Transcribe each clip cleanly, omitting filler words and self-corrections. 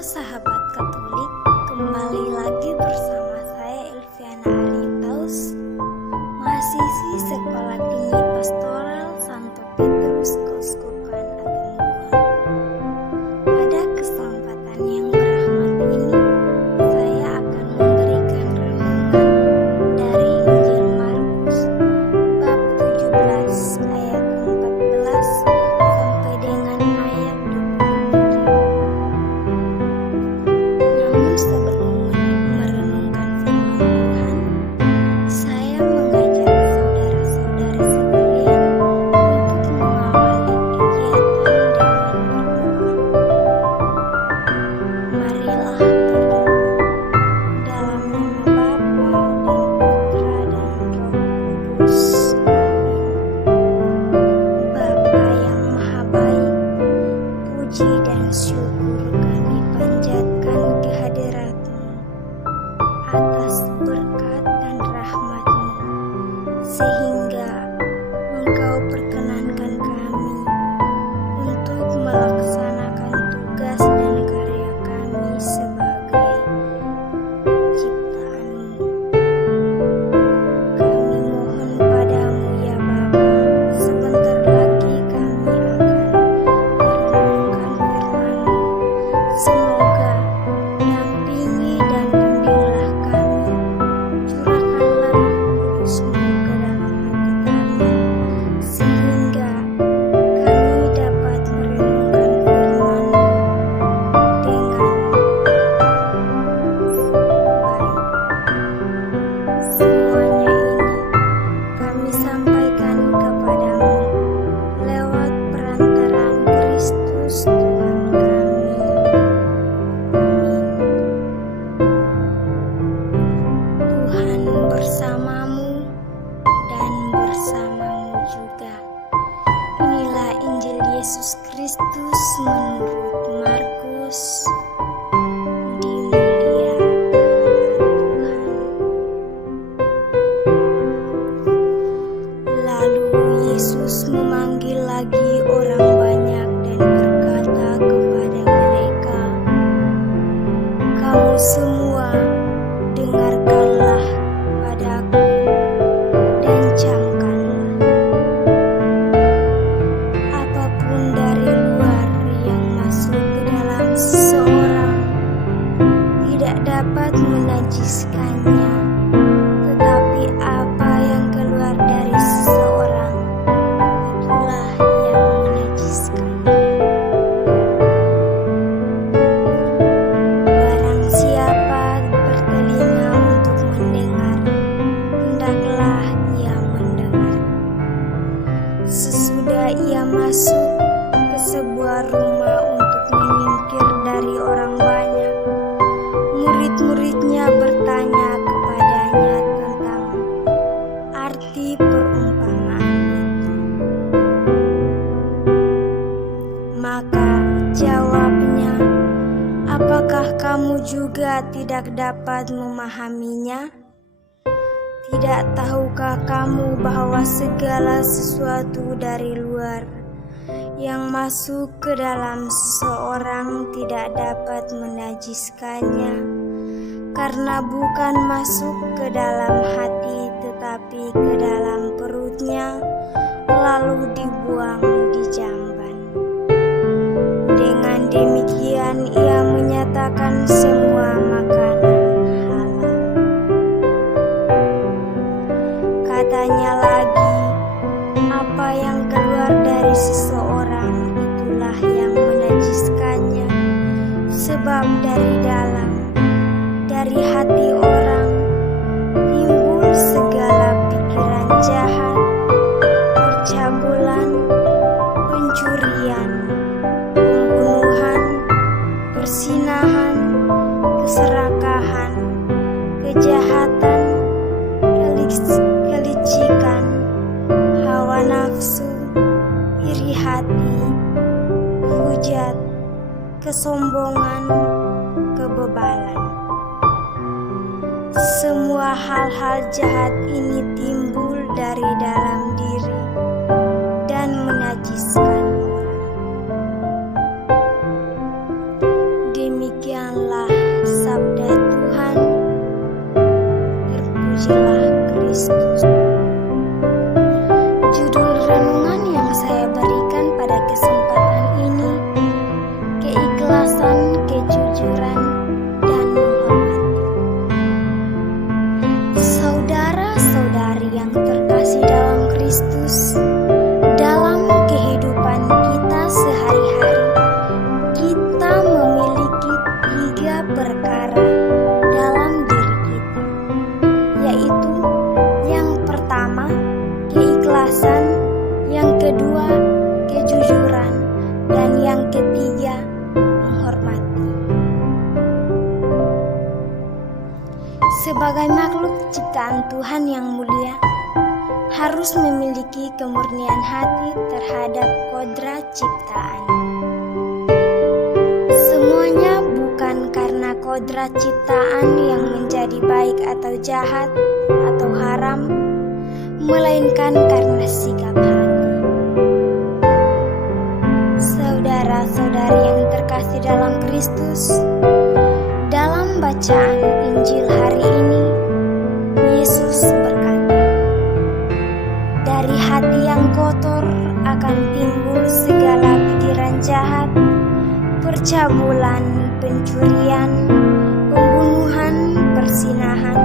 Halo sahabat Katolik, kembali lagi bersama saya Elviana Aritaus, mahasiswi Sekolah Tinggi Pastoral Santo Petrus Keuskupan Agemuan. Pada kesempatan yang berahmat ini, saya akan memberikan renungan dari Injil Markus bab 17 ayat 14 sampai dengan ayat 23. Namun sebelum merenungkan firman Tuhan, saya mengajak saudara-saudari sekalian untuk mengawali kegiatan dengan berdoa. Marilah berdoa. Dalam nama Bapa dan Putra dan Roh Kudus. Amin. Bapa yang Maha Baik, puji dan syukur kami panjatkan kehadirat-Mu atas berkat dan rahmat-Mu, sehingga Engkau perkenankan kami untuk melaksanakan tugas dan karya kami sebagai ciptaan-Mu. Kami mohon padamu ya Bapa, sebentar lagi kami akan merenungkan firman-Mu. Semoga dampingi dan bimbinglah kami, curahkanlah Roh Kudus-Mu ke dalam hati kami, sehingga kami dapat merenungkan firman-Mu dengan baik. Semuanya ini kami sampaikan kepadamu lewat perantaraan Kristus Tuhan kami. Amin. Tuhan bersamamu dan bersamamu juga. Inilah Injil Yesus Kristus menurut Markus. Dimuliakan Tuhan. Lalu Yesus memanggil lagi orang banyak dan berkata kepada mereka, "Kamu semua dengarkanlah padaku dan camkanlah. Apapun dari luar yang masuk ke dalam seseorang tidak dapat menajiskannya, tetapi apa yang keluar dari seseorang, itulah yang menajiskannya. Barang siapa bertelinga untuk mendengar, hendaklah ia mendengar." Sesudah ia masuk ke sebuah rumah untuk menyingkir dari orang banyak, murid-muridnya bertanya kepadanya tentang arti perumpamaan itu. Maka jawabnya, "Apakah kamu juga tidak dapat memahaminya? Tidak tahukah kamu bahwa segala sesuatu dari luar yang masuk ke dalam seseorang tidak dapat menajiskannya, karena bukan masuk ke dalam hati tetapi ke dalam perutnya, lalu dibuang di jamban. Dengan demikian ia menyatakan semua makanan halal." Katanya lagi, "Apa yang keluar dari seseorang, itulah yang menajiskannya. Sebab dari dalam, dari hati orang, timbul segala pikiran jahat, percabulan, pencurian, pembunuhan, persinahan, keserakahan, kejahatan, kelicikan, hawa nafsu, iri hati, hujat, kesombongan, kebebalan. Semua hal-hal jahat ini timbul dari dalam diri dan menajiskan orang. Demikian sebagai makhluk ciptaan Tuhan yang mulia, harus memiliki kemurnian hati terhadap kodrat ciptaan. Semuanya bukan karena kodrat ciptaan yang menjadi baik atau jahat atau haram, melainkan karena sikap hati. Saudara-saudari yang terkasih dalam Kristus, dalam bacaan Injil hari ini, Yesus berkata, "Dari hati yang kotor akan timbul segala pikiran jahat, percabulan, pencurian, pembunuhan, persinahan,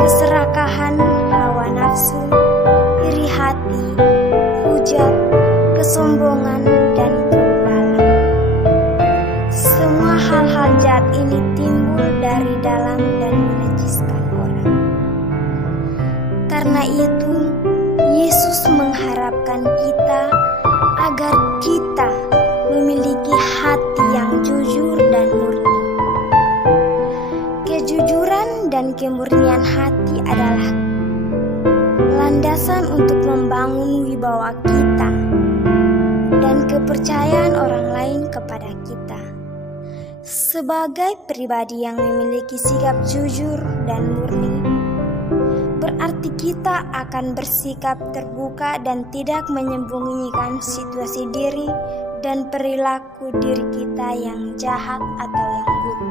keserakahan, hawa nafsu, iri hati, hujat, kesombongan, dan kebebalan. Semua hal-hal jahat ini timbul dari dalam dan menajiskan orang." Karena itu, Yesus mengharapkan kita agar kita memiliki hati yang jujur dan murni. Kejujuran dan kemurnian hati adalah landasan untuk membangun wibawa kita dan kepercayaan orang lain kepada kita. Sebagai pribadi yang memiliki sikap jujur dan murni, berarti kita akan bersikap terbuka dan tidak menyembunyikan situasi diri dan perilaku diri kita yang jahat atau yang buruk.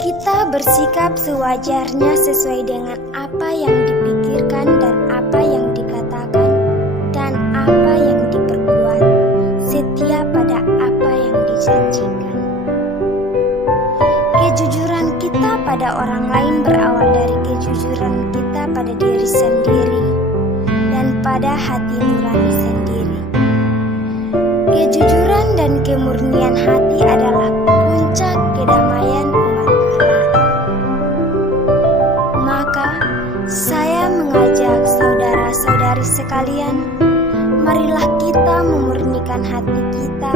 Kita bersikap sewajarnya sesuai dengan apa yang dipikirkan dan apa yang dikatakan dan apa yang diperbuat, setia pada apa yang dijanjikan. Kejujuran kita pada orang lain berawal dari kejujuran kita pada diri sendiri dan pada hati nurani sendiri. Kejujuran dan kemurnian hati adalah puncak kedamaian umat Allah. Maka saya mengajak saudara-saudari sekalian, marilah kita memurnikan hati kita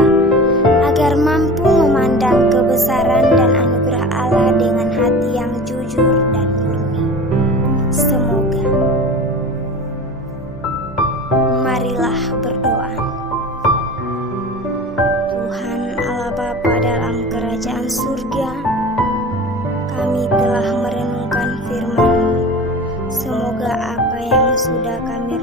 agar mampu memandang kebesaran dan anugerah Allah dengan hati yang jujur dan murni. Semoga. Marilah berdoa. Tuhan Allah Bapa dalam kerajaan surga, kami telah merenungkan firman-Mu. Semoga apa yang sudah kami